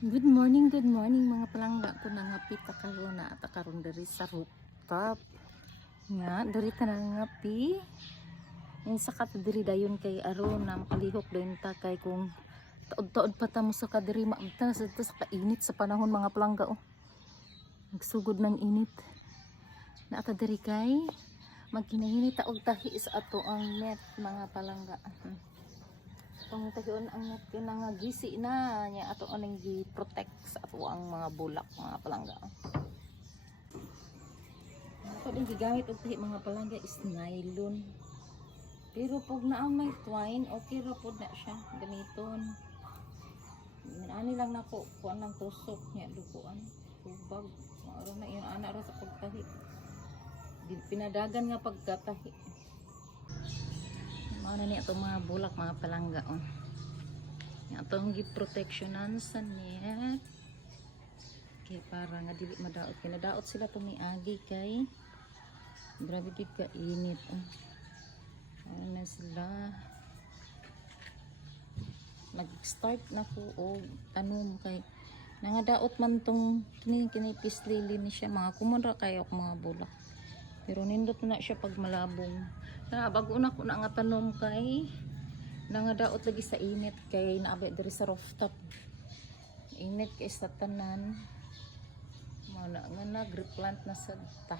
Good morning mga palangga ko nangapit ta karon na at karon diri sa rooftop. Nga, diri ta nangapi. Sa kat diri dayon kay aron na makalihok dayon ta kay kung taod-taod pa ta mo sa kadiri maabta sa kainit sa panahon mga palangga oh. Nagsugod ng init. Na ata diri kay magkinahinit ta og tahi sa ato ang net mga palangga. Pangitahion ang net yun nga gisi na niya ato anong gi-protect sa ato ang mga bulak mga palangga. Ito din gigamit og tahi mga palangga is nylon. Pero pag naa may twine, okay ra pod na siya gamiton. Ani lang nako kuan lang tusok niya dukuan tubag. Mao na yun ana ra sa pagtahi. Pinadagan nga pagkatahi. Ano niya itong mga bulak mga palangga oh. Itong gi-protectionan sa net kaya para nga dili madaot, kinadaot sila itong miagi kay grabe gid ka init oh. Ano na sila mag-start na ko og tanom kay nangadaot man tong kinipis lili ni siya mga kumonra kayo mga bulak pero nindot na siya pag malabong bago na ko na nga tanom kay nangadaot lagi sa init kay naabay diri sa rooftop init kay sa tanan mana nga nag-replant na sa ta